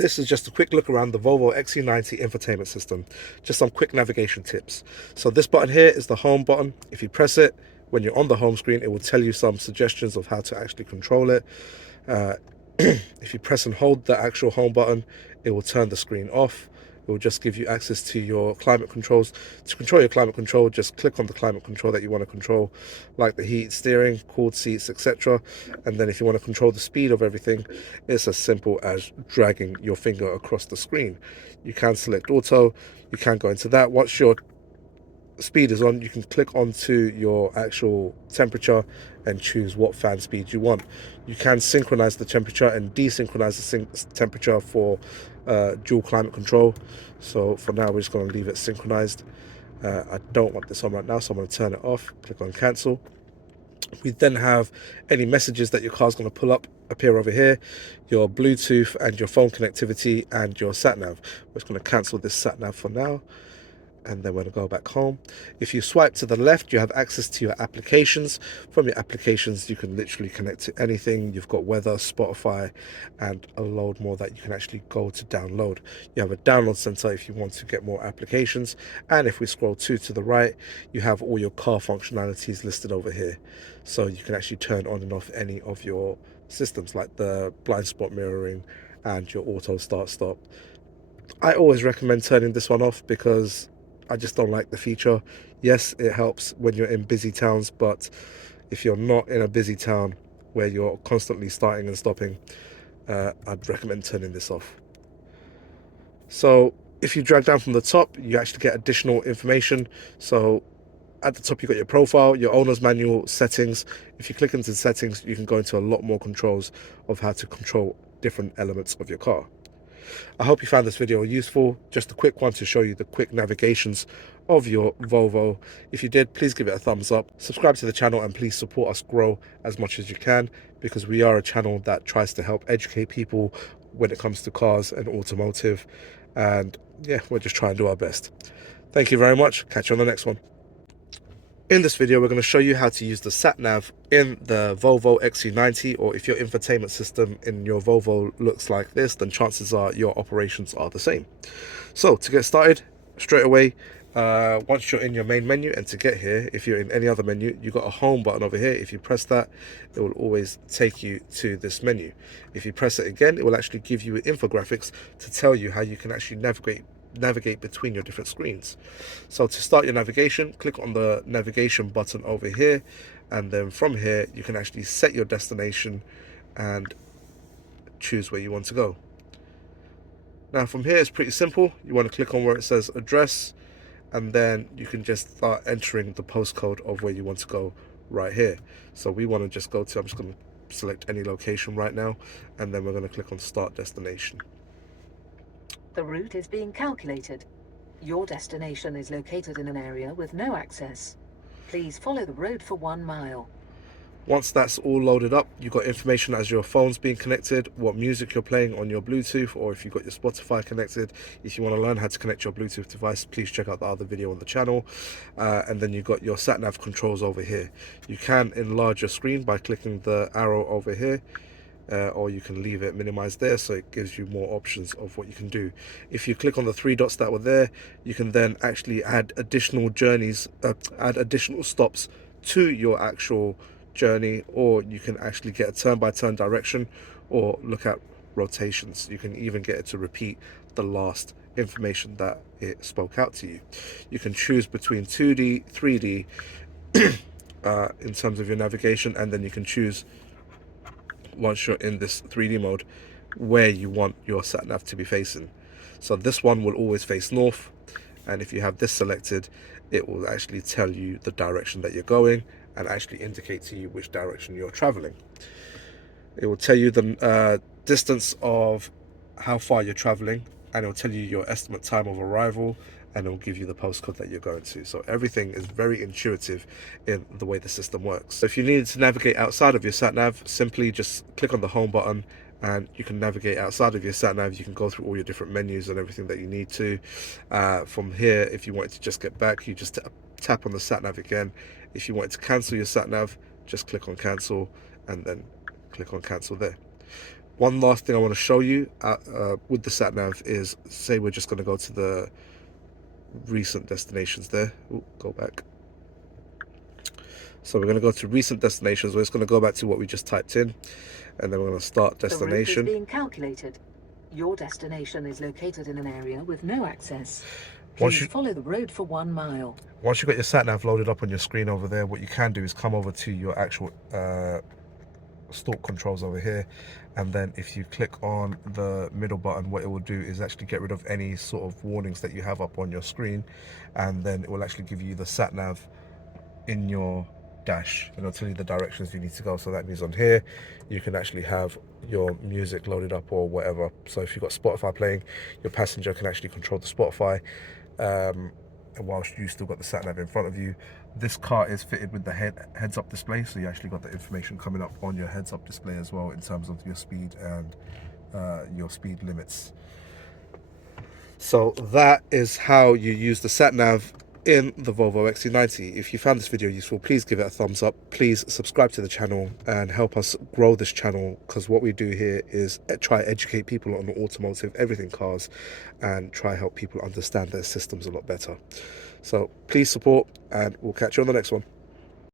This is just a quick look around the Volvo XC90 infotainment system. Just some quick navigation tips. So this button here is the home button. If you press it, when you're on the home screen, it will tell you some suggestions of how to actually control it. If you press and hold the actual home button, it will turn the screen off. It will just give you access to your climate controls. To control your climate control, just click on the climate control that you want to control, like the heat, steering, cooled seats, etc. And then if you want to control the speed of everything, it's as simple as dragging your finger across the screen. You can select auto, you can go into that. Once your speed is on, you can click onto your actual temperature and choose what fan speed you want. You can synchronize the temperature and desynchronize the temperature for dual climate control. So for now, we're just going to leave it synchronized. I don't want this on right now, so I'm going to turn it off. Click on cancel. We then have any messages that your car's going to pull up appear over here, your Bluetooth and your phone connectivity and your satnav. We're just going to cancel this satnav for now, and then we're going to go back home. If you swipe to the left, you have access to your applications. From your applications, you can literally connect to anything. You've got weather, Spotify, and a load more that you can actually go to download. You have a download center if you want to get more applications. And if we scroll to the right, you have all your car functionalities listed over here. So you can actually turn on and off any of your systems, like the blind spot mirroring and your auto start stop. I always recommend turning this one off because I just don't like the feature. Yes, it helps when you're in busy towns, but if you're not in a busy town where you're constantly starting and stopping, I'd recommend turning this off. So if you drag down from the top, you actually get additional information. So at the top, you've got your profile, your owner's manual, settings. If you click into settings, you can go into a lot more controls of how to control different elements of your car. I hope you found this video useful. Just a quick one to show you the quick navigations of your Volvo. If you did, please give it a thumbs up. Subscribe to the channel and please support us grow as much as you can, because we are a channel that tries to help educate people when it comes to cars and automotive. And yeah, we're just trying to do our best. Thank you very much. Catch you on the next one. In this video, we're going to show you how to use the satnav in the Volvo XC90, or if your infotainment system in your Volvo looks like this, then chances are your operations are the same. So to get started, straight away, once you're in your main menu, and to get here, if you're in any other menu, you've got a home button over here. If you press that, it will always take you to this menu. If you press it again, it will actually give you infographics to tell you how you can actually navigate between your different screens. So to start your navigation, click on the navigation button over here, and then from here you can actually set your destination and choose where you want to go. Now from here it's pretty simple. You want to click on where it says address, and then you can just start entering the postcode of where you want to go right here. So we want to just go to, I'm just going to select any location right now, and then we're going to click on start destination. The route is being calculated. Your destination is located in an area with no access. Please follow the road for 1 mile. Once that's all loaded up, you've got information as your phone's being connected, what music you're playing on your Bluetooth, or if you've got your Spotify connected. If you want to learn how to connect your Bluetooth device, please check out the other video on the channel. And then you've got your sat-nav controls over here. You can enlarge your screen by clicking the arrow over here, or you can leave it minimized there, so it gives you more options of what you can do. If you click on the 3 dots that were there, you can then actually add additional journeys, add additional stops to your actual journey, or you can actually get a turn-by-turn direction or look at rotations. You can even get it to repeat the last information that it spoke out to you. You can choose between 2D, 3D in terms of your navigation, and then you can choose, once you're in this 3D mode, where you want your sat-nav to be facing. So this one will always face north, and if you have this selected, it will actually tell you the direction that you're going and actually indicate to you which direction you're traveling. It will tell you the distance of how far you're traveling, and it will tell you your estimate time of arrival, and it will give you the postcode that you're going to. So everything is very intuitive in the way the system works. So if you needed to navigate outside of your sat-nav, simply just click on the home button and you can navigate outside of your sat-nav. You can go through all your different menus and everything that you need to. From here, if you wanted to just get back, you just tap on the sat-nav again. If you wanted to cancel your sat-nav, just click on cancel and then click on cancel there. One last thing I want to show you with the sat nav is, say we're just going to go to the recent destinations there. Ooh, go back. So we're going to go to recent destinations. We're just going to go back to what we just typed in, and then we're going to start destination. The route is being calculated. Your destination is located in an area with no access. Please follow the road for 1 mile. Once you've got your sat nav loaded up on your screen over there, what you can do is come over to your actual stalk controls over here, and then if you click on the middle button, what it will do is actually get rid of any sort of warnings that you have up on your screen, and then it will actually give you the sat nav in your dash, and it'll tell you the directions you need to go. So that means on here you can actually have your music loaded up or whatever. So if you've got Spotify playing, your passenger can actually control the Spotify, and whilst you still got the sat nav in front of you. This car is fitted with the heads up display, so you actually got the information coming up on your heads up display as well in terms of your speed and your speed limits. So that is how you use the sat nav in the Volvo XC90. If you found this video useful, please give it a thumbs up. Please subscribe to the channel and help us grow this channel, because what we do here is try to educate people on automotive, everything cars, and try help people understand their systems a lot better. So please support, and we'll catch you on the next one.